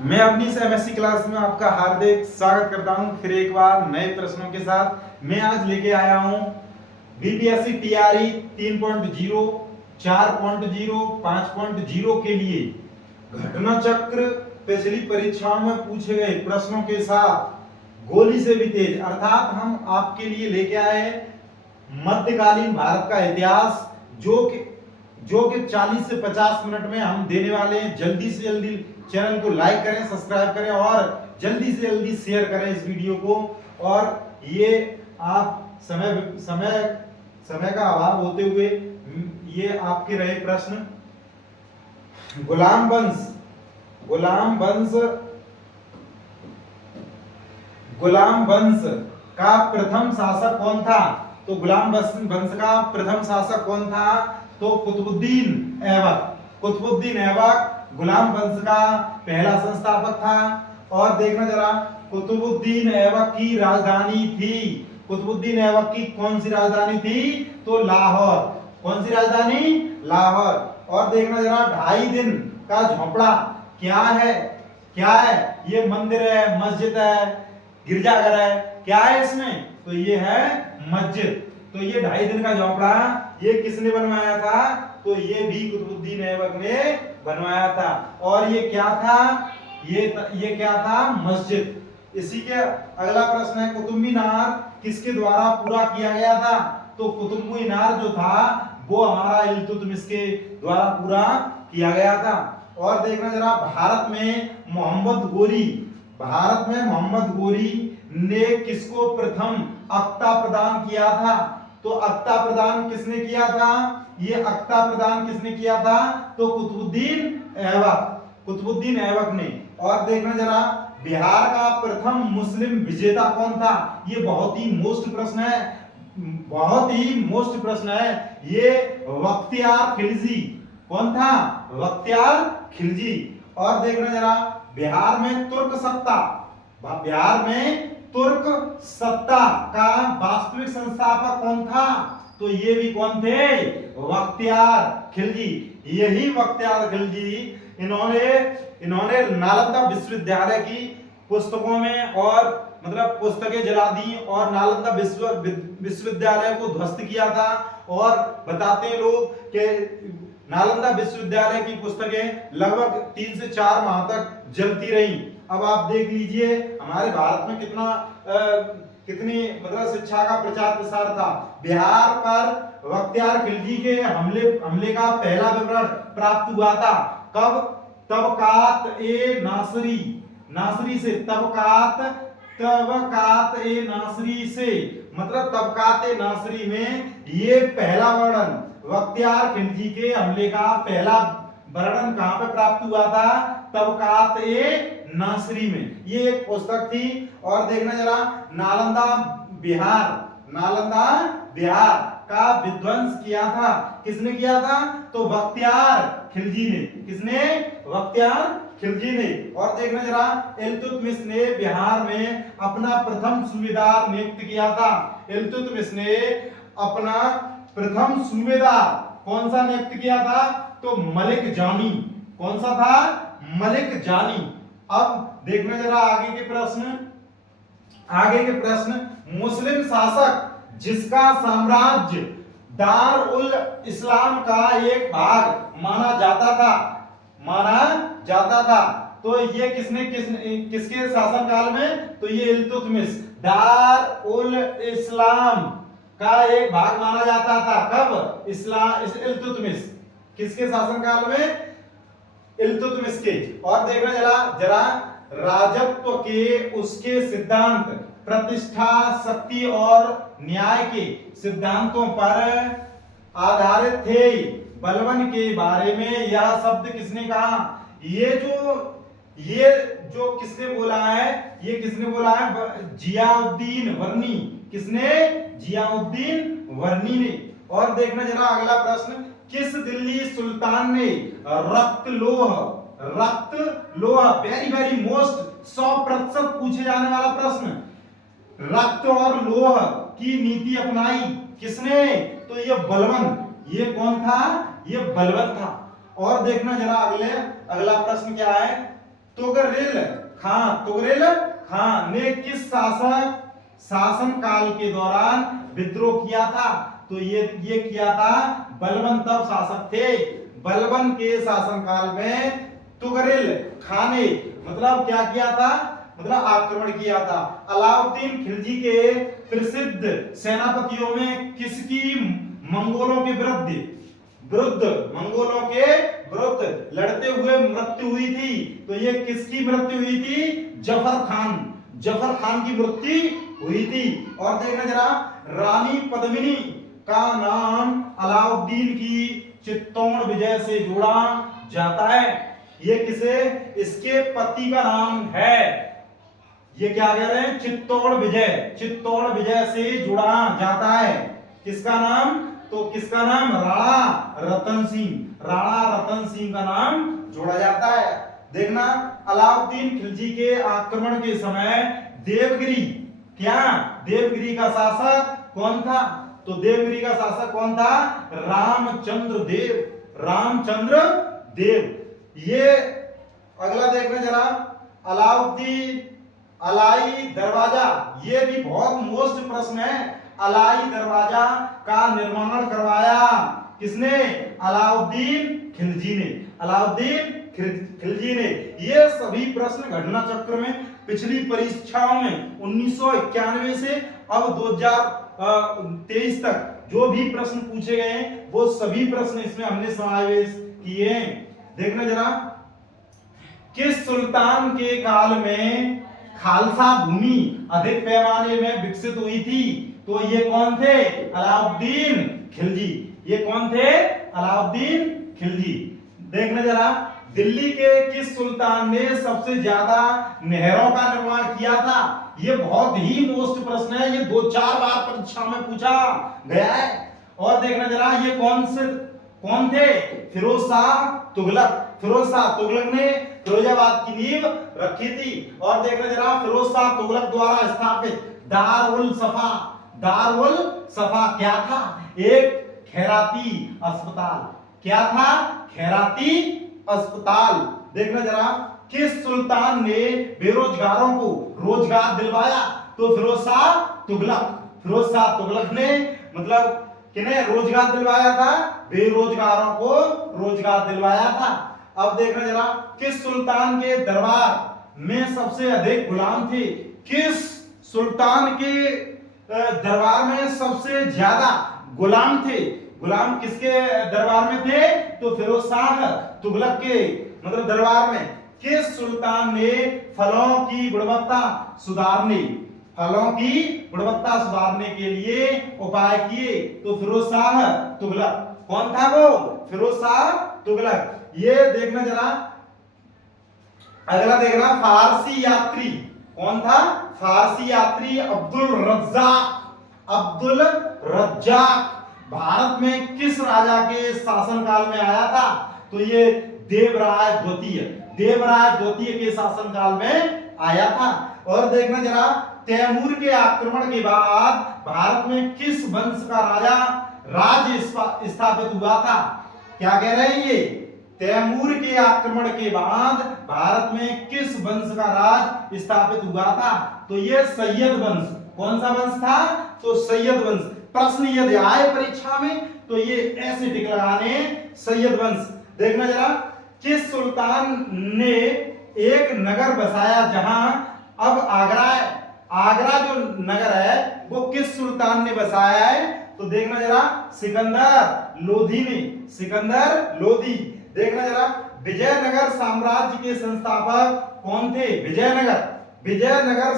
मैं अपनी MSc class में आपका हार्दिक स्वागत करता हूं फिर एक बार नए प्रश्नों के साथ। मैं आज लेके आया हूं बीपीएससी टीआरई 3.0, 4.0, 5.0 के लिए घटना चक्र पिछली परीक्षाओं में पूछे गए प्रश्नों के साथ गोली से भी तेज, अर्थात हम आपके लिए लेके आए मध्यकालीन भारत का इतिहास, जो कि 40 से 50 मिनट में हम देने वाले हैं। जल्दी से जल्दी चैनल को लाइक करें, सब्सक्राइब करें और जल्दी से जल्दी शेयर करें इस वीडियो को। और ये आप समय का अभाव होते हुए ये आपके रहे प्रश्न। गुलाम वंश का प्रथम शासक कौन था? तो गुलाम वंश का प्रथम शासक कौन था? तो कुतुबुद्दीन ऐबक गुलाम वंश का पहला संस्थापक था। और देखना जरा, कुतुबुद्दीन ऐबक की राजधानी थी, कुतुबुद्दीन ऐबक की कौन सी राजधानी थी? तो लाहौर। कौन सी राजधानी? लाहौर। और देखना जरा, 2.5 दिन का झोपड़ा क्या है? ये मंदिर है, मस्जिद है, गिरजाघर है, क्या है इसमें? तो ये है मस्जिद। तो ये 2.5 दिन का झोपड़ा ये किसने बनवाया था? तो ये भी कुतुबुद्दीन ऐबक ने बनवाया था। और ये क्या था? ये क्या था? मस्जिद। इसी के अगला प्रश्न है, कुतुब मीनार किसके द्वारा पूरा किया गया था? तो कुतुब मीनार जो था वो हमारा इल्तुतमिश के द्वारा पूरा किया गया था। और देखना जरा, भारत में मोहम्मद गोरी ने किसको प्रथम अक्ता प्रदान किया था? तो अक्ता प्रदान किसने किया था? ये अक्ता प्रदान किसने किया था? तो कुतुबुद्दीन ऐबक ने। और देखना जरा, बिहार का प्रथम मुस्लिम विजेता कौन था? ये बहुत ही मोस्ट प्रश्न है, ये बख्तियार खिलजी। कौन था? बख्तियार खिलजी। और देखना जरा, बिहार में तुर्क सत्ता का वास्तविक संस्थापक कौन था? तो ये भी कौन थे? बख्तियार खिलजी। यही बख्तियार खिलजी इन्होंने नालंदा विश्वविद्यालय की पुस्तकों में और पुस्तकें जला दी और नालंदा विश्वविद्यालय को ध्वस्त किया था। और बताते हैं लोग कि नालंदा विश्वविद्यालय की पुस्तकें लगभग 3 से 4 माह तक जलती रहीं। अब आप देख लीजिए हमारे भारत में कितनी शिक्षा का प्रचार प्रसार था। बिहार पर बख्तियार खिलजी के हमले का पहला विवरण प्राप्त हुआ था। कब? तबकात ए नासरी से। तबकात ए नासरी से, तबकात ए नासरी में ये पहला वर्णन बख्तियार खिलजी के हमले का पहला वर्णन कहां पे प्राप्त हुआ था? तबकात ए नासरी में। ये एक पुस्तक थी। और देखना जरा, नालंदा बिहार का विध्वंस किया था। किसने किया था? तो बख्तियार खिलजी ने। किसने? बख्तियार खिलजी ने। और देखना जरा, इल्तुतमिश ने बिहार में अपना प्रथम सूबेदार नियुक्त किया था। इल्तुतमिश ने अपना प्रथम सूबेदार कौन सा नियुक्त किया था? तो मलिक जानी। कौन सा था? मलिक जानी। अब देखना जरा आगे के प्रश्न। मुस्लिम शासक जिसका साम्राज्य दार उल इस्लाम का एक भाग माना जाता था, तो ये किसके शासन काल में? तो ये इल्तुतमिश दार उल इस्लाम का एक भाग माना जाता था। कब? इल्तुतमिश किसके शासन काल में? इल्तुतमिश के। और देखना जरा, राजत्व के उसके सिद्धांत प्रतिष्ठा, शक्ति और न्याय के सिद्धांतों पर आधारित थे। बलबन के बारे में यह शब्द किसने कहा? ये जो किसने बोला है? ये किसने बोला है? जियाउद्दीन वर्नी। किसने? जियाउद्दीन वर्नी ने। और देखना जरा अगला प्रश्न, किस दिल्ली सुल्तान ने रक्त लोह वेरी मोस्ट 100% पूछे जाने वाला प्रश्न, रक्त और लोह की नीति अपनाई? किसने? तो ये बलबन। ये कौन था? ये बलबन था। और देखना जरा अगला प्रश्न क्या है? तुगरिल खां ने किस शासन काल के दौरान विद्रोह किया था? तो ये किया था बलबन, तब शासक थे। बलबन के शासन काल में तुगरिल खां ने मतलब क्या किया था? मतलब आक्रमण किया था। अलाउद्दीन खिलजी के प्रसिद्ध सेनापतियों में किसकी मंगोलों के विरुद्ध लड़ते हुए मृत्यु हुई थी? तो ये किसकी मृत्यु हुई थी? जफर खान की मृत्यु हुई थी। और देखना जरा, रानी पद्मिनी का नाम अलाउद्दीन की चित्तौड़ विजय से जोड़ा जाता है। ये किसे? इसके पति का नाम है। ये क्या कह रहे हैं? चित्तौड़ विजय से जुड़ा जाता है। किसका नाम? तो किसका नाम? राणा रतन सिंह का नाम जोड़ा जाता है। देखना, अलाउद्दीन खिलजी के आक्रमण के समय देवगिरी का शासक कौन था? तो देवगिरी का शासक कौन था? रामचंद्र देव। ये अगला देखना जरा, अलाई दरवाजा, ये भी बहुत मोस्ट प्रश्न है। अलाई दरवाजा का निर्माण करवाया किसने? अलाउद्दीन खिलजी ने। ये सभी प्रश्न घटना चक्र में पिछली परीक्षाओं में 1991 से अब 2023 तक जो भी प्रश्न पूछे गए हैं वो सभी प्रश्न इसमें हमने समावेश किए हैं। देखना जरा, किस सुल्तान के काल में खालसा भूमि अधिक पैमाने में विकसित हुई थी? तो ये कौन थे? अलाउद्दीन खिलजी। ये कौन थे? अलाउद्दीन खिलजी। देखना जरा, दिल्ली के किस सुल्तान ने सबसे ज्यादा नहरों का निर्माण किया था? ये बहुत ही मोस्ट प्रश्न है, ये 2-4 बार परीक्षा में पूछा गया है। और देखना जरा, ये कौन थे? फिरोज शाह तुगलक ने फिरोजाबाद की नींव रखी थी। और देखना जरा, फिरोज शाह तुगलक द्वारा स्थापित दारुल सफा क्या था? एक खैराती अस्पताल। क्या था? खैराती अस्पताल। देखना जरा, किस सुल्तान ने बेरोजगारों को रोजगार दिलवाया? तो फिरोज शाह तुगलक ने मतलब किन्हें रोजगार दिलवाया था? बेरोजगारों को रोजगार दिलवाया था। अब देखना जरा, किस सुल्तान के दरबार में सबसे अधिक गुलाम थे? किस सुल्तान के दरबार में सबसे ज्यादा गुलाम थे? गुलाम किसके दरबार में थे? तो फिरोज शाह तुगलक के मतलब दरबार में। किस सुल्तान ने फलों की गुणवत्ता सुधारने के लिए उपाय किए? तो फिरोज शाह तुगलक। कौन था वो? फिरोज शाह तुगलक। ये देखना जरा, अगला देखना, फारसी यात्री कौन था? फारसी यात्री अब्दुल रज्जाक भारत में किस राजा के शासनकाल में आया था? तो ये देवराय द्वितीय के शासनकाल में आया था। और देखना जरा, तैमूर के आक्रमण के बाद भारत में किस वंश का राज्य स्थापित हुआ था? क्या कह रहे हैं ये? तैमूर के आक्रमण के बाद भारत में किस वंश का राज्य स्थापित हुआ था? तो ये सैयद वंश। कौन सा वंश था? तो सैयद वंश। प्रश्न यदि आए परीक्षा में तो ये ऐसे टिक लगाने, सैयद वंश। देखना जरा, किस सुल्तान ने एक नगर बसाया जहां अब आगरा है? आगरा जो नगर है वो किस सुल्तान ने बसाया है? तो देखना जरा, सिकंदर लोधी। देखना जरा, विजयनगर साम्राज्य के संस्थापक कौन थे? विजयनगर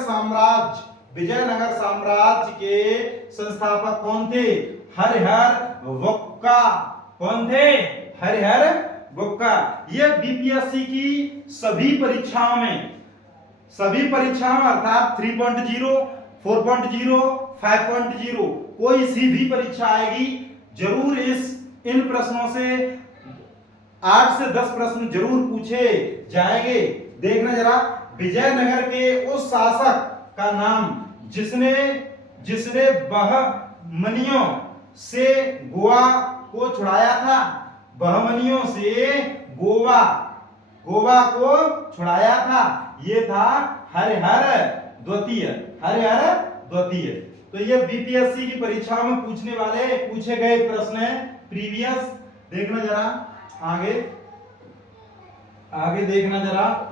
साम्राज्य के संस्थापक कौन थे? हरिहर बुक्का। कौन थे? हरिहर बुक्का। ये बीपीएससी की सभी परीक्षाओं अर्थात 3.0, 4.0, 5.0 कोई सी भी परीक्षा आएगी जरूर इन प्रश्नों से 8 से 10 प्रश्न जरूर पूछे जाएंगे। देखना जरा, विजयनगर के उस शासक का नाम जिसने बहमनियों से गोवा को छुड़ाया था। बहमनियों से गोवा गोवा को छुड़ाया था, ये था हरिहर द्वितीय, हरिहर द्वितीय। तो ये बीपीएससी की परीक्षाओं में पूछे गए प्रश्न है प्रीवियस। देखना जरा आगे, आगे देखना जरा,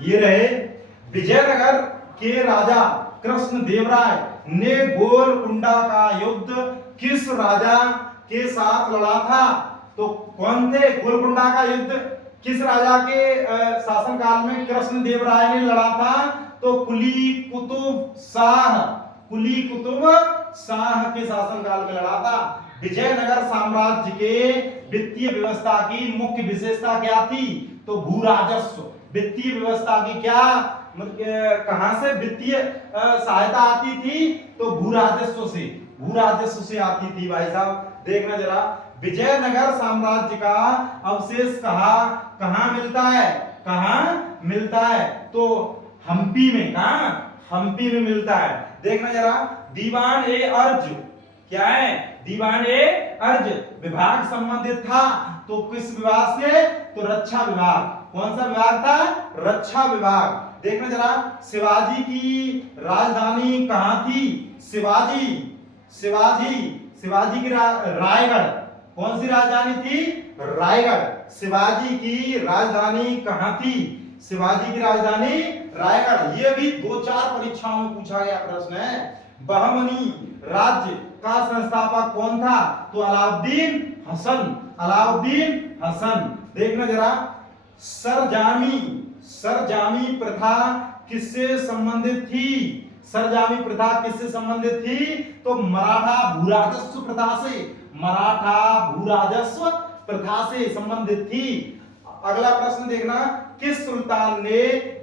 ये रहे विजयनगर के राजा कृष्णदेवराय ने गोलकुंडा का युद्ध किस राजा के साथ लड़ा था? तो कौन थे? गोलकुंडा का युद्ध किस राजा के शासनकाल में कृष्णदेवराय ने लड़ा था? तो कुली कुतुब शाह, कुली कुतुब शाह के शासनकाल में लड़ा था। विजयनगर साम्राज्य के वित्तीय व्यवस्था की मुख्य विशेषता क्या थी? तो भू राजस्व। वित्तीय व्यवस्था की क्या कहां से वित्तीय सहायता आती थी? तो भू राजस्व से, भू राजस्व से आती थी भाई साहब। देखना जरा, विजयनगर साम्राज्य का अवशेष कहां मिलता है? कहां मिलता है? तो हम्पी में। कहां? हम्पी में मिलता है। देखना जरा, दीवान ए अर्ज क्या है? दीवान ए अर्ज विभाग संबंधित था तो किस विभाग से? तो रक्षा विभाग। कौन सा विभाग था? रक्षा विभाग। देखना जरा, शिवाजी की राजधानी कहां थी? शिवाजी की रायगढ़। कौन सी राजधानी थी? रायगढ़। शिवाजी की राजधानी कहां थी? शिवाजी की राजधानी रायगढ़। ये भी 2-4 परीक्षाओं में पूछा गया प्रश्न है। बहमनी राज्य का संस्थापक कौन था? तो अलाउद्दीन हसन, अलाउद्दीन हसन। देखना जरा, सरजामी प्रथा किससे संबंधित थी? सरजामी प्रथा किससे संबंधित थी? तो मराठा भूराजस्व प्रथा से, मराठा भूराजस्व प्रथा से संबंधित थी। अगला प्रश्न देखना, किस सुल्तान ने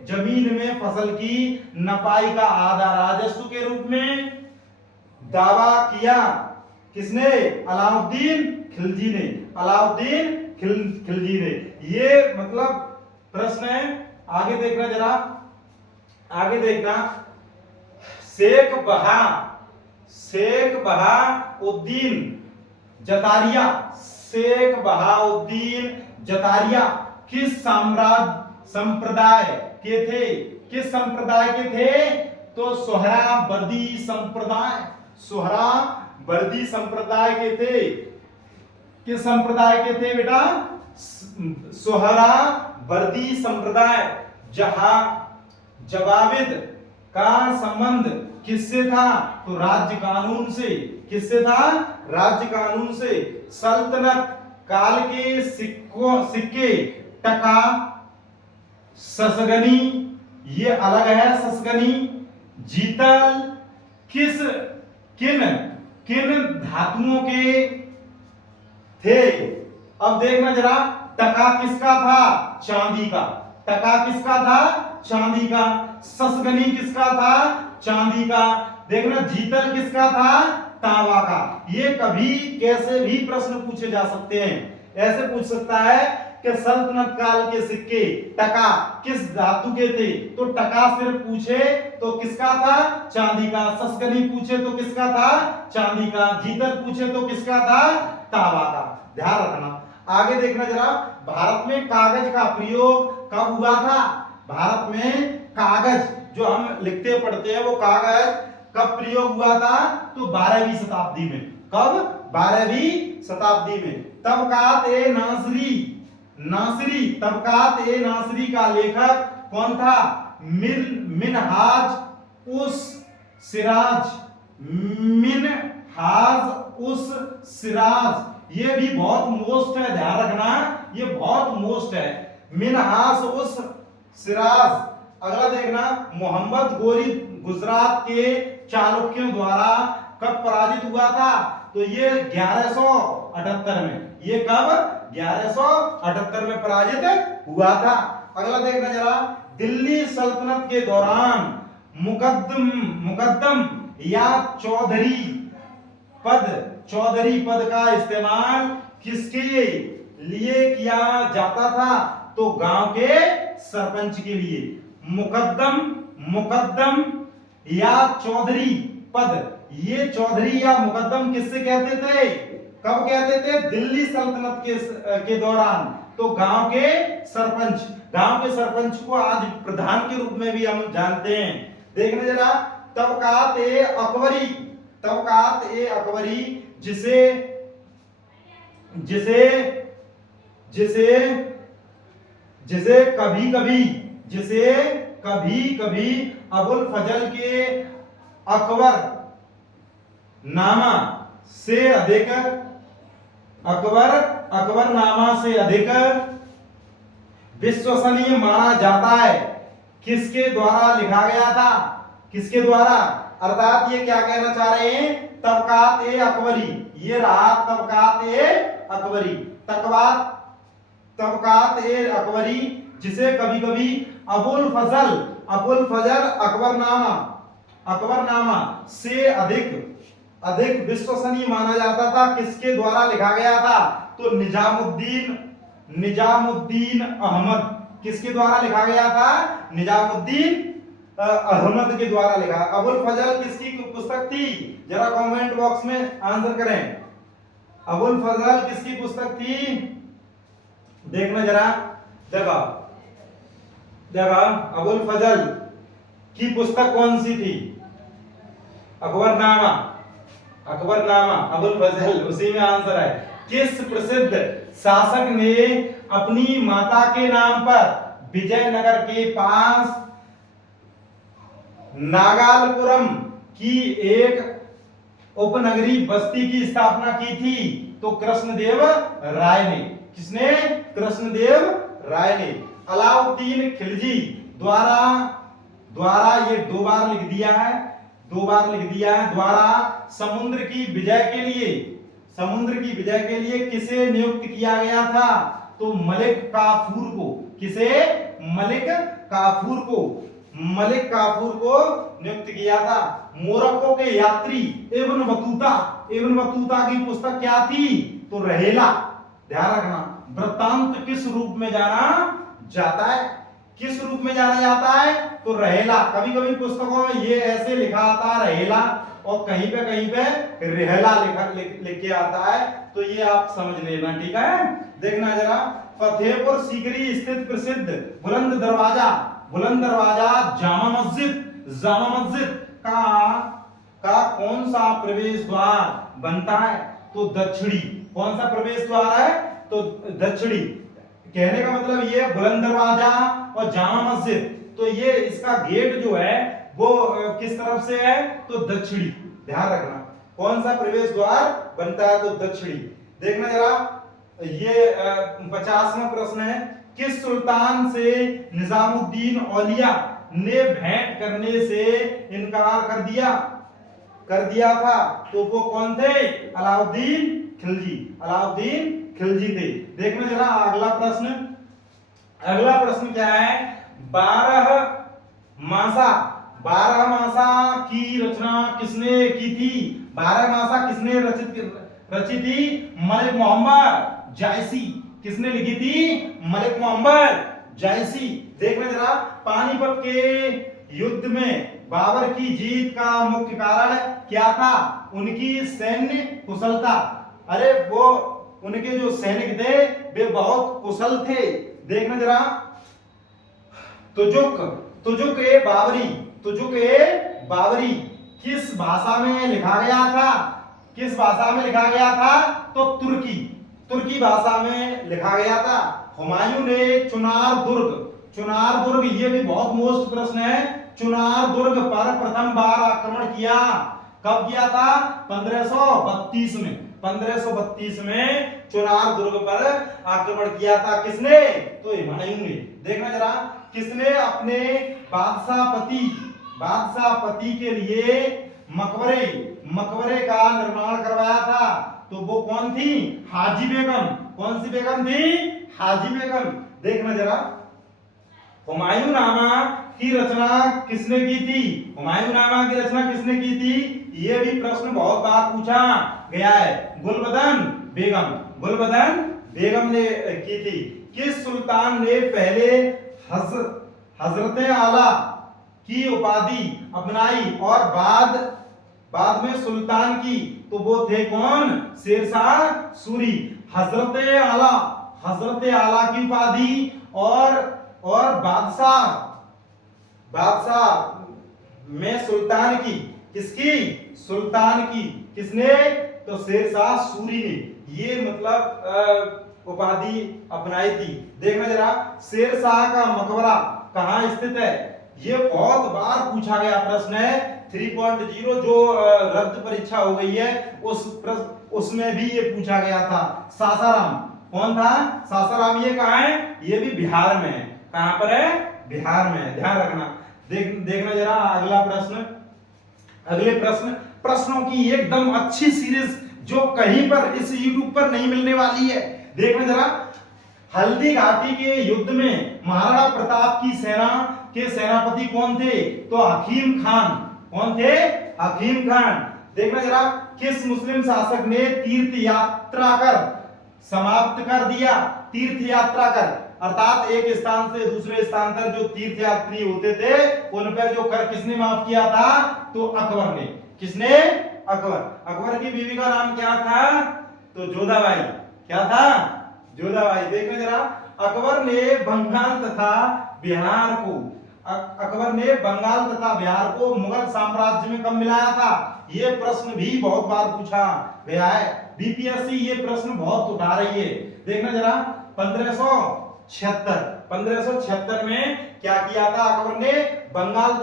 जमीन में फसल की नपाई का आधा राजस्व के रूप में दावा किया? किसने? अलाउद्दीन खिलजी ने, अलाउद्दीन खिलजी ने। ये मतलब प्रश्न है। आगे देखना जरा, आगे देखना, शेख बहाउद्दीन जतारिया, शेख बहाउद्दीन जतारिया किस संप्रदाय के थे? किस संप्रदाय के थे? तो सोहरावर्दी संप्रदाय, सोहरावर्दी संप्रदाय के थे। किस संप्रदाय के थे बेटा? सोहरावर्दी संप्रदाय। जवाबिद का संबंध किससे था? तो राज्य कानून से। किससे था? राज्य कानून से। सल्तनत काल के सिक्के टका, ससगनी, ये अलग है ससगनी, जीतल किन धातुओं के थे? अब देखना जरा, टका किसका था? चांदी का। टका किसका था? चांदी का। ससगनी किसका था? चांदी का। देखना, जीतल किसका था? तांबा का। ये कभी कैसे भी प्रश्न पूछे जा सकते हैं। ऐसे पूछ सकता है कि सल्तनत काल के सिक्के टका किस धातु के थे? तो टका सिर्फ पूछे तो किसका था? चांदी का। ससगनी पूछे तो किसका था? चांदी का। जीतल पूछे तो किसका था? तांबा का। ध्यान रखना। आगे देखना जरा, भारत में कागज का प्रयोग कब हुआ था? भारत में कागज जो हम लिखते पढ़ते हैं वो कागज कब प्रयोग हुआ था? तो 12वीं शताब्दी में। कब? 12वीं शताब्दी में। तबकात ए नासिरी, तबकात ए नासिरी का लेखक कौन था? मिनहाज उस सिराज। ये भी बहुत मोस्ट है, ध्यान रखना, ये बहुत मोस्ट है। मिनहास उस सिराज। अगला देखना, मोहम्मद गोरी गुजरात के चालुक्यों द्वारा कब पराजित हुआ था? तो ये 1178 में। ये कब? 1178 में पराजित हुआ था। अगला देखना जरा, दिल्ली सल्तनत के दौरान मुकद्दम या चौधरी पद का इस्तेमाल किसके लिए किया जाता था? तो गांव के सरपंच के लिए। मुकद्दम या चौधरी पद, ये चौधरी या मुकद्दम किससे कहते थे? कब कहते थे? दिल्ली सल्तनत के दौरान। तो गांव के सरपंच। गांव के सरपंच को आज प्रधान के रूप में भी हम जानते हैं। देखना जरा, तबकात ए अकबरी, तबकात ए अकबरी जिसे जिसे जिसे जिसे कभी कभी जिसे कभी कभी अबुल फजल के अकबर नामा से अधिक अकबरनामा से अधिक विश्वसनीय माना जाता है। किसके द्वारा लिखा गया था? किसके द्वारा? अर्थात ये क्या कहना चाह रहे हैं? तबकात ए अकबरी, ये रहा तबकात ए अकबरी। तबकात ए अकबरी जिसे कभी कभी अबुल फजल अकबरनामा से अधिक विश्वसनीय माना जाता था। किसके द्वारा लिखा गया था? तो निजामुद्दीन अहमद। किसके द्वारा लिखा गया था? निजामुद्दीन अहमद के द्वारा लिखा। अबुल फजल किसकी पुस्तक थी? जरा कमेंट बॉक्स में आंसर करें। अबुल फजल किसकी पुस्तक थी? देखना जरा, देखा अबुल फजल की पुस्तक कौन सी थी? अकबरनामा। अबुल फजल, उसी में आंसर है। किस प्रसिद्ध शासक ने अपनी माता के नाम पर विजयनगर के पास नागालपुरम की एक उपनगरी बस्ती की स्थापना की थी? तो कृष्णदेव राय ने। किसने? कृष्णदेव राय ने। अलाउद्दीन खिलजी द्वारा ये दो बार लिख दिया है द्वारा समुद्र की विजय के लिए किसे नियुक्त किया गया था? तो मलिक काफूर को। किसे? मलिक काफूर को नियुक्त किया था। मोरक्को के यात्री इब्न बतूता की पुस्तक क्या थी? तो रहेला। ध्यान रखना, वृत्तांत किस रूप में जाना जाता है? किस रूप में जाना जाता है? तो रहेला। कभी कभी पुस्तकों में ये ऐसे लिखा आता है रहेला, और कहीं पे रेहला लिख के आता है। तो ये आप समझ लेना, ठीक है? देखना जरा, फतेहपुर सीकरी स्थित प्रसिद्ध बुलंद दरवाजा जामा मस्जिद का कौन सा प्रवेश द्वार बनता है? तो दक्षिणी। कौन सा प्रवेश द्वार है? तो दक्षिणी। कहने का मतलब ये बुलंद दरवाजा और जामा मस्जिद, तो ये इसका गेट जो है वो किस तरफ से है? तो दक्षिणी। ध्यान रखना, कौन सा प्रवेश द्वार बनता है? तो दक्षिणी। देखना जरा, ये 50वां प्रश्न है। किस सुल्तान से निजामुद्दीन औलिया ने भेंट करने से इनकार कर दिया था? तो वो कौन थे? अलाउद्दीन खिलजी थे। देखना जरा अगला प्रश्न क्या है? 12 मासा की रचना किसने की थी? 12 मासा किसने रची थी? मलिक मोहम्मद जायसी। किसने लिखी थी? मलिक मोहम्मद जायसी। देखना जरा, पानीपत के युद्ध में बाबर की जीत का मुख्य कारण क्या था? उनकी सैन्य कुशलता। अरे वो उनके जो सैनिक थे वे बहुत कुशल थे। देखना जरा, तुजुक ए बाबरी किस भाषा में लिखा गया था? किस भाषा में लिखा गया था? तो तुर्की भाषा में लिखा गया था। हुमायूं ने चुनार दुर्ग, ये भी बहुत मोस्ट प्रश्न है। चुनार दुर्ग पर प्रथम बार आक्रमण किया कब किया था? 1532 में। 1532 में चुनार दुर्ग पर आक्रमण किया था। किसने? तो हुमायूं ने। देखना जरा, किसने अपने बादशाह पति के लिए मकबरे का निर्माण करवाया था? तो वो कौन थी? हाजी बेगम। कौन सी बेगम थी? हाजी बेगम। देखना जरा, हुमायूंनामा की रचना किसने की थी? हुमायूंनामा की रचना किसने की थी? ये भी प्रश्न बहुत बार पूछा गया है। गुलबदन बेगम ने की थी। किस सुल्तान ने पहले हजरत आला की उपाधि अपनाई और बाद में सुल्तान की? तो वो थे कौन? शेरशाह सूरी। हजरत आला हजरत आला की उपाधि और बादशाह बादशाह में सुल्तान की, किसकी? सुल्तान की। किसने? तो शेरशाह सूरी ने ये मतलब उपाधि अपनाई थी। देखना जरा, शेरशाह का मकबरा कहाँ स्थित है? ये बहुत बार पूछा गया प्रश्न है। 3.0 जो रद्द परीक्षा हो गई है उसमें भी ये पूछा गया था। सासाराम कौन था? सासाराम ये कहाँ है? ये भी बिहार में है। कहाँ पर है? बिहार में है, ध्यान रखना। देखना जरा अगला प्रश्न। अगले प्रश्नों की एकदम अच्छी सीरीज जो कहीं पर इस YouTube पर नहीं मिलने वाली है। देखना जरा, हल्दी घाटी के युद्ध में महाराणा प्रताप की सेना के सेनापति कौन थे? तो हकीम खान। कौन थे? हकीम खान। देखना जरा, किस मुस्लिम शासक ने तीर्थ यात्रा कर समाप्त कर दिया? तीर्थ यात्रा कर अर्थात एक स्थान से दूसरे स्थान तक जो तीर्थ यात्री होते थे उन पर जो कर किसने माफ किया था? तो अकबर ने। किसने? अकबर। अकबर की बीवी का नाम क्या था? तो जोधाबाई। क्या था? जोधाबाई। देखना जरा, अकबर ने बंगाल तथा बिहार को मुगल साम्राज्य में कब मिलाया था? ये प्रश्न भी बहुत बार पूछा गया है। बीपीएससी ये प्रश्न बहुत उठा रही है। देखना जरा, 1576 में क्या किया था अकबर ने? बंगाल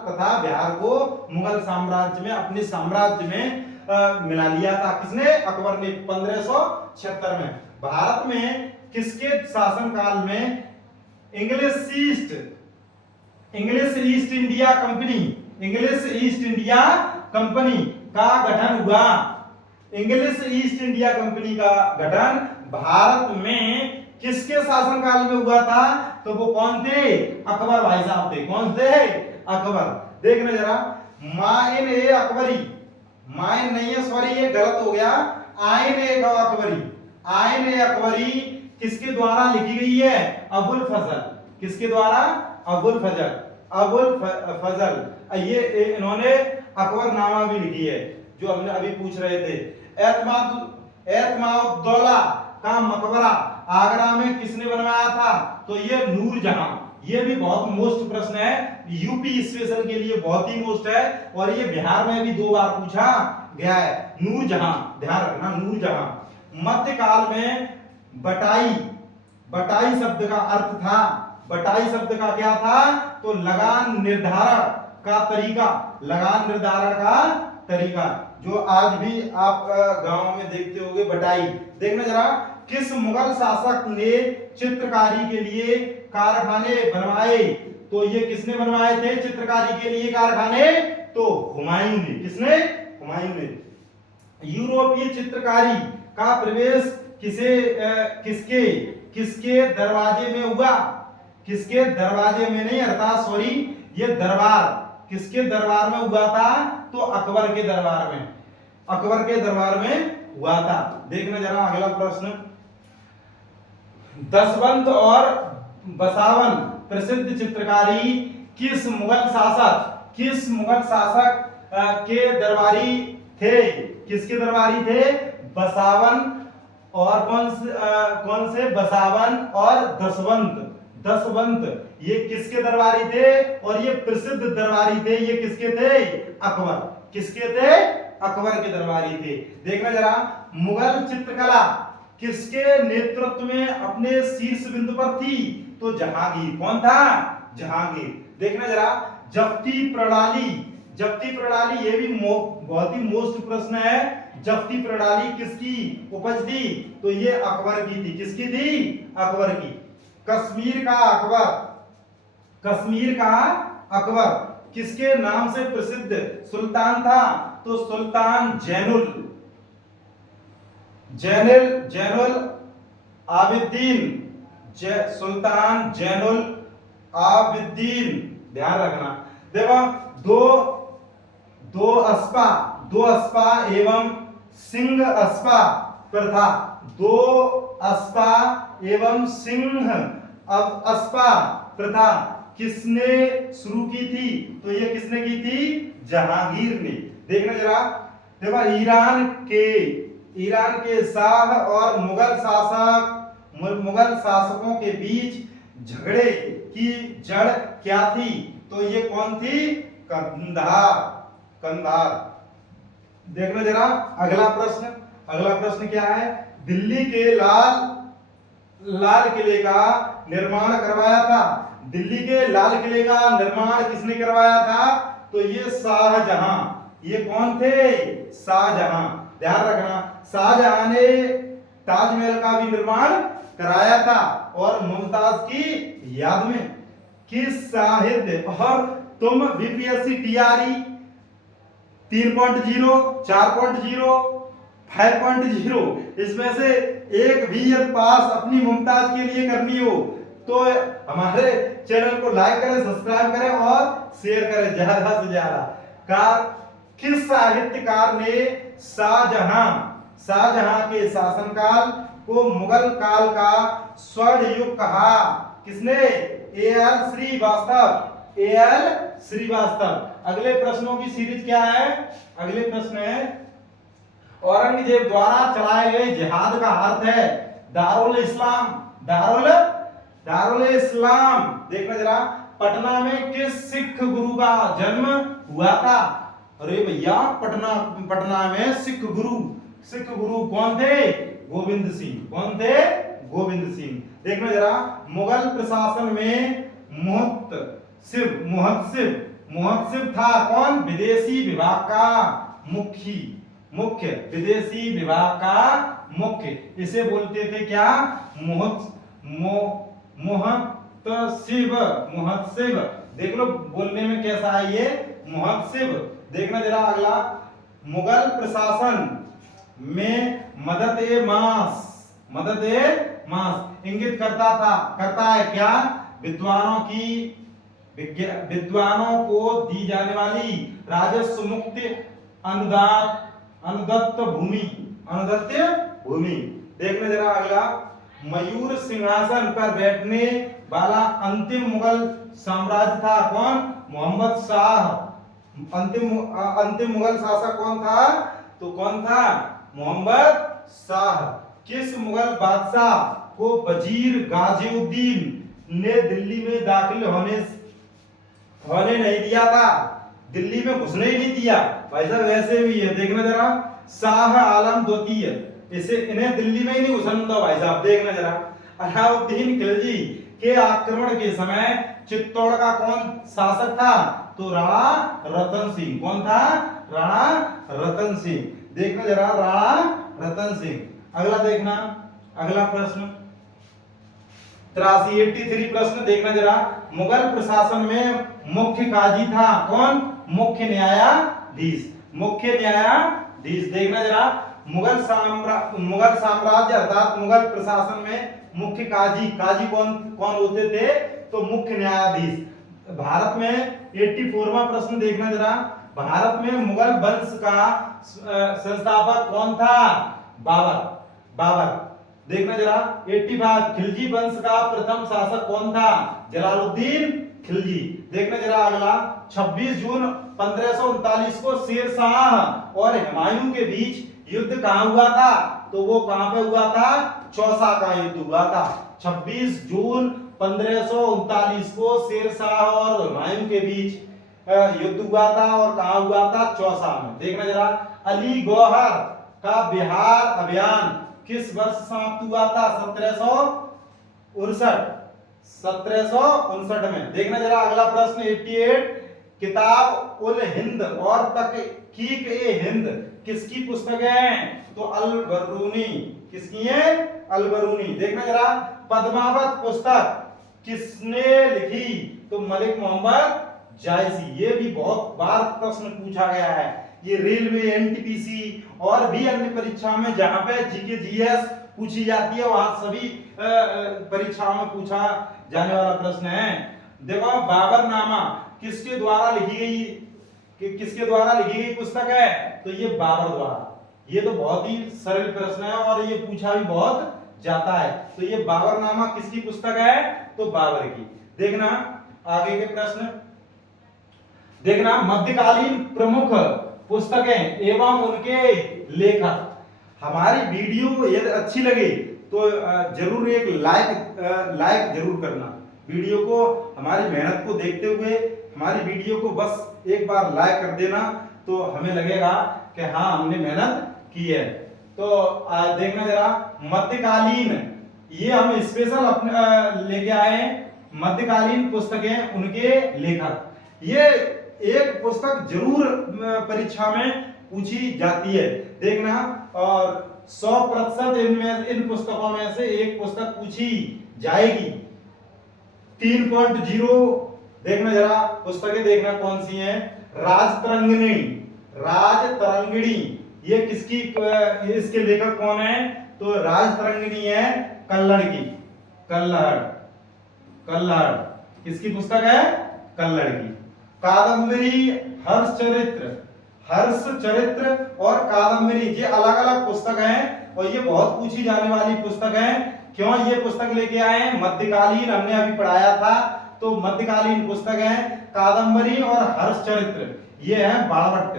तथा बिहार को मुगल साम्राज्य में, अपने साम्राज्य में मिला लिया था। किसने? अकबर ने 1576 में। भारत में किसके शासनकाल में इंग्लिश ईस्ट इंडिया कंपनी का गठन हुआ? इंग्लिश ईस्ट इंडिया कंपनी का गठन भारत में किसके शासनकाल में हुआ था? तो वो कौन थे? अकबर भाई साहब थे। कौन थे? अकबर। देखना जरा, माइन ए अकबरी, माइन नहीं है, सॉरी ये गलत हो गया, आइन ए अकबरी किसके द्वारा लिखी गई है? अबुल फजल। किसके द्वारा? अबुल फजल। ये इन्होंने अकबरनामा भी लिखी है जो हमने अभी पूछ रहे थे। एतमाउद्दौला का मकबरा आगरा में किसने बनवाया था? तो ये नूरजहां। ये भी बहुत मोस्ट प्रश्न है, यूपी स्पेशल के लिए बहुत ही मोस्ट है, और ये बिहार में भी 2 बार पूछा गया है। नूरजहां, ध्यान रखना, नूरजहां। मध्यकाल में बटाई शब्द का अर्थ था, बटाई शब्द का क्या था? तो लगान निर्धारण का तरीका, जो आज भी आप गांव में देखते होंगे, बटाई। देखना जरा, किस मुगल शासक ने चित्रकारी के लिए कारखाने बनवाए? तो ये किसने बनवाए थे चित्रकारी के लिए कारखाने? तो हुमायूं ने। किसने? हुमायूं ने। यूरोपीय चित्रकारी का प्रवेश किसके दरवाजे में हुआ? किसके दरवाजे में नहीं, अर्थात सॉरी, ये दरबार किसके दरबार में हुआ था? तो अकबर के दरबार में हुआ था। देखना जरा अगला प्रश्न। दसवंत और बसावन प्रसिद्ध चित्रकारी किस मुगल शासक के दरबारी थे? किसके दरबारी थे? बसावन और कौन से? बसावन और दसवंत ये किसके दरबारी थे? और ये प्रसिद्ध दरबारी थे। ये किसके थे? अकबर। किसके थे? अकबर के दरबारी थे। देखना जरा, मुगल चित्रकला किसके नेतृत्व में अपने शीर्ष बिंदु पर थी? तो जहांगीर। कौन था? जहांगीर। देखना जरा, जफ्ती प्रणाली ये भी बहुत ही मोस्ट प्रश्न है। जफ्ती प्रणाली किसकी उपज थी? तो ये अकबर की थी। किसकी थी? अकबर की। कश्मीर का अकबर किसके नाम से प्रसिद्ध सुल्तान था? तो सुल्तान सुल्तान जैनुल आबिदीन। ध्यान रखना। देखो, दो अस्पा एवं सिंह अस्पा प्रथा, दो अस्पा एवं सिंह अस्पा प्रथा किसने शुरू की थी? तो ये किसने की थी? जहांगीर ने। देखना जरा, देखो, ईरान के शाह और मुगल शासकों के बीच झगड़े की जड़ क्या थी? तो ये कौन थी? कंधार। कंधार। देखना जरा अगला प्रश्न क्या है? दिल्ली के लाल किले का निर्माण करवाया था। दिल्ली के लाल किले का निर्माण किसने करवाया था? तो ये शाहजहां। ये कौन थे? शाहजहां। ध्यान रखना, शाहजहां ने ताजमहल का भी निर्माण कराया था और मुमताज की याद में। किस साहित्य और तुम बीपीएससी टीआरई 3.0, 4.0, 5.0 इसमें से एक भी यदि पास अपनी मुमताज के लिए करनी हो तो हमारे चैनल को लाइक करें, सब्सक्राइब करें और शेयर करें ज्यादा से ज्यादा। किस साहित्यकार ने शाहजहां के शासनकाल को मुगल काल का स्वर्ण युग कहा? किसने? एएल श्रीवास्तव। अगले प्रश्नों की सीरीज क्या है? अगले प्रश्न है औरंगजेब द्वारा चलाए गए जिहाद का अर्थ है दारुल इस्लाम। दारुल इस्लाम। देखना जरा, पटना में किस सिख गुरु का जन्म हुआ था? अरे भैया, पटना में सिख गुरु कौन थे? गोविंद सिंह। कौन थे? गोविंद सिंह। देखना जरा, मुगल प्रशासन में मुहत्सिब था कौन? विदेशी विभाग का मुख्य। विदेशी विभाग का मुख्य। इसे बोलते थे क्या? मुहत्सिब। देख लो बोलने में कैसा है ये, मुहत्सिब। देखना जरा अगला, मुगल प्रशासन में मदद ए मास इंगित करता है क्या? विद्वानों को दी जाने वाली राजस्व मुक्त अनुदत्त भूमि। देखना जरा अगला, मयूर सिंहासन पर बैठने वाला अंतिम मुगल साम्राज्य था कौन? मोहम्मद शाह। अंतिम मुगल शासक कौन था? तो कौन था? मोहम्मद शाह। किस मुगल बादशाह को वजीर गाजिउद्दीन ने दिल्ली में दाखिल होने नहीं दिया था? दिल्ली में घुसने ही नहीं दिया। भाई साहब वैसे भी है, देखना जरा, शाह आलम द्वितीय। इन्हें दिल्ली में ही नहीं घुसने दो भाई साहब। देखना जरा, अलाउद्दीन खिलजी के आक्रमण के समय चित्तौड़ का कौन शासक था? तो राणा रतन सिंह। कौन था? राणा रतन सिंह। देखना जरा, राणा रतन सिंह। अगला देखना, अगला प्रश्न 83 प्रश्न। देखना जरा, मुगल प्रशासन में मुख्य काजी था कौन? मुख्य न्यायाधीश। देखना जरा, मुगल साम्राज्य अर्थात मुगल प्रशासन में मुख्य काजी कौन होते थे? तो मुख्य न्यायाधीश। भारत में 84वां प्रश्न देखना जरा, भारत में मुगल वंश का संस्थापक कौन था? बाबर। देखना जरा 85, खिलजी वंश का प्रथम शासक कौन था? जलालुद्दीन खिलजी। देखना जरा अगला, 26 जून 1539 को शेर शाह और हुमायूं के बीच युद्ध कहां हुआ था? तो वो कहां पे हुआ था? चौसा का युद्ध हुआ था। 26 जून 1539 को शेर शाह और हुमायूं के बीच युद्ध हुआ था और कहां हुआ था? चौसा में। देखना जरा, अली गौहर का बिहार अभियान किस वर्ष समाप्त हुआ था? 1759 में। देखना जरा अगला प्रश्न 88, किताब उल हिंद और तहकीक ए हिंद किसकी पुस्तक है? तो अल बरूनी। किसकी है? अल बरूनी। देखना जरा, पद्मावत पुस्तक किसने लिखी? तो मलिक मोहम्मद जायसी। ये भी बहुत बार प्रश्न पूछा गया है। ये रेलवे, एनटीपीसी और भी अन्य परीक्षाओं में जहां पे जीके जीएस पूछी जाती है वहां सभी परीक्षाओं में पूछा जाने वाला प्रश्न है। देखो, बाबरनामा किसके द्वारा लिखी गई पुस्तक है? तो ये बाबर द्वारा। ये तो बहुत ही सरल प्रश्न है और ये पूछा भी बहुत जाता है। तो ये बाबरनामा किसकी पुस्तक है? तो बाबर की। देखना आगे के प्रश्न, देखना मध्यकालीन प्रमुख पुस्तकें एवं उनके लेखक। हमारी वीडियो यदि अच्छी लगे तो जरूर एक लाइक जरूर करना। वीडियो को, हमारी मेहनत को देखते हुए हमारी वीडियो को बस एक बार लाइक कर देना, तो हमें लगेगा कि हाँ हमने मेहनत की है। तो देखना जरा, मध्यकालीन, ये हम स्पेशल अपने लेके आए हैं मध्यकालीन पुस्तकें, उनके लेखक। ये एक पुस्तक जरूर परीक्षा में पूछी जाती है, देखना। और 100% इनमें, इन पुस्तकों में से एक पुस्तक पूछी जाएगी। 3.0 देखना जरा, पुस्तकें देखना कौन सी हैं। राजतरंगिणी, राजतरंगिणी, ये किसकी, इसके लेखक कौन है? तो राजतरंगिणी है कल्हड़ की, कल्हड़ किसकी पुस्तक है? कल्हड़ की। कादम्बरी, हर्षचरित्र और कादम्बरी, ये अलग अलग पुस्तक हैं और ये बहुत पूछी जाने वाली पुस्तक है। क्यों ये पुस्तक लेके आए हैं? मध्यकालीन हमने अभी पढ़ाया था, तो मध्यकालीन पुस्तक है कादम्बरी और हर्षचरित्र। ये है बाणभट्ट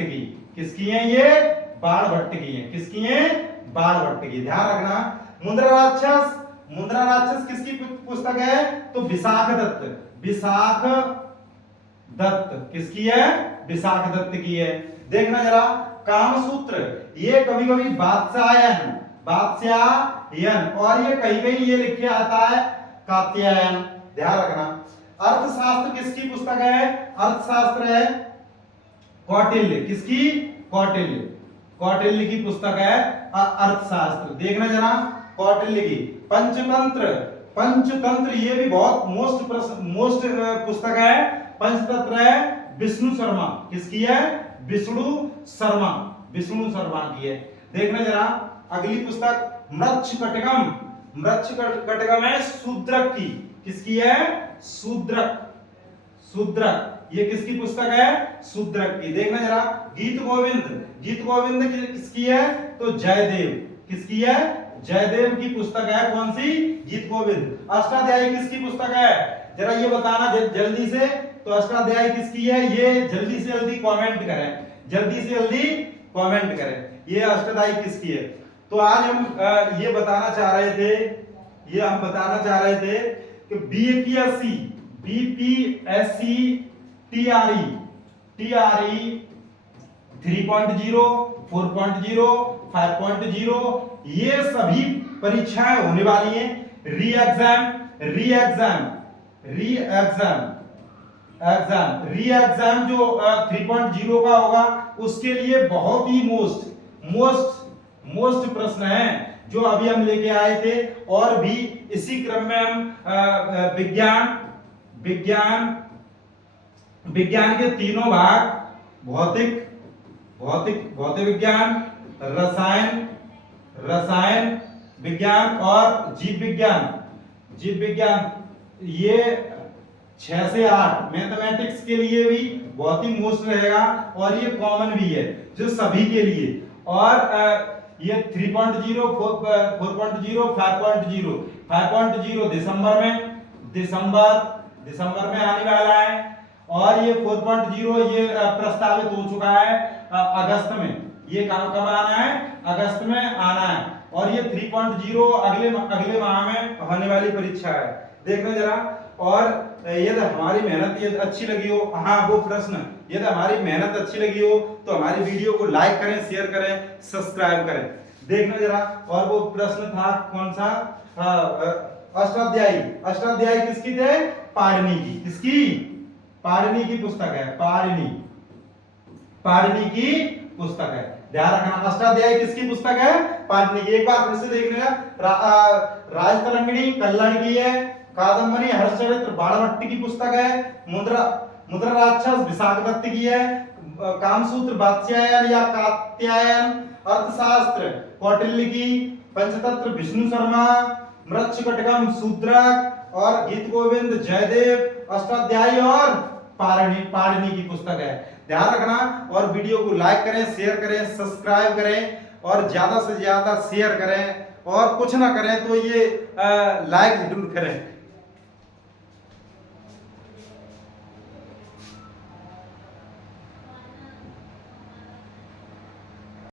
की। किसकी है ये? बाणभट्ट की है। किसकी है? बाणभट्ट की। ध्यान रखना। मुद्रा राक्षस किसकी पुस्तक है? तो विशाख दत्त किसकी है? विशाख दत्त की है। देखना जरा, कामसूत्र, ये कभी कभी बादशाहयन, और ये कहीं कहीं ये लिख के आता है कात्यायन। ध्यान रखना। अर्थशास्त्र किसकी पुस्तक है? अर्थशास्त्र है कौटिल्य। किसकी? कौटिल्य की पुस्तक है अर्थशास्त्र। देखना जरा, कौटिल्य की। पंचतंत्र, ये भी बहुत मोस्ट पुस्तक है। पंचतंत्र है विष्णु शर्मा। किसकी है? विष्णु शर्मा की है। देखना जरा, अगली पुस्तक मृच्छकटिकम है शूद्रक की। किसकी है? शूद्रक, ये किसकी पुस्तक है? शूद्रक की। देखना जरा, गीत गोविंद किसकी है? तो जयदेव। किसकी है? जयदेव की पुस्तक है। कौन सी? गीत गोविंद। अष्टाध्यायी किसकी पुस्तक है? जरा ये बताना जल्दी से। तो अष्टाध्यायी किसकी है? ये जल्दी से जल्दी कमेंट करें, ये अष्टाध्यायी किसकी है? तो आज हम ये बताना चाह रहे थे कि बीपीएससी टीआरई 3.0, 4.0, 5.0, ये सभी परीक्षाएं होने वाली हैं। री एग्जाम जो 3.0 का होगा, उसके लिए बहुत ही मोस्ट प्रश्न है जो अभी हम लेके आए थे। और भी इसी क्रम में हम विज्ञान के तीनों भाग, भौतिक विज्ञान, रसायन विज्ञान और जीव विज्ञान, ये 6 से 8 मैथमेटिक्स के लिए भी बहुत ही मोस्ट रहेगा और ये कॉमन भी है जो सभी के लिए। और ये 3.0, 4.0, 5.0 दिसंबर में आने वाला है। और ये 4.0 ये प्रस्तावित हो चुका है अगस्त में। ये कब आना है? अगस्त में आना है। और ये 3.0 अगले माह में होने वाली परीक्षा है। देखना जरा। और यदि हमारी मेहनत यदि अच्छी लगी हो, हाँ वो प्रश्न, यदि हमारी मेहनत अच्छी लगी हो तो हमारी वीडियो को लाइक करें, शेयर करें, सब्सक्राइब करें। देखना जरा। और वो प्रश्न था कौन सा? अष्टाध्यायी किसकी थे? पाणिनि की। किसकी? पाणिनि की पुस्तक है। पाणिनि की पुस्तक है। ध्यान रखना, अष्टाध्यायी किसकी पुस्तक है? पाणिनि की। एक बार फिर से देखने का, राजतरंगिणी कल्हड़ की है, कादम्बरी हर्षचरित्र बाणभट्ट की पुस्तक है, मुद्रा राक्षस विशाख दत्त की है, कामसूत्र वात्स्यायन या कात्यायन, अर्थशास्त्र कौटिल्य की, पंचतंत्र विष्णु शर्मा, मृच्छकटिकम शूद्रक और गीत गोविंद जयदेव, अष्टाध्यायी और पाणिनि की पुस्तक है। ध्यान रखना। और वीडियो को लाइक करें, शेयर करें, सब्सक्राइब करें और ज्यादा से ज्यादा शेयर करें। और कुछ ना करें तो ये लाइक जरूर करें।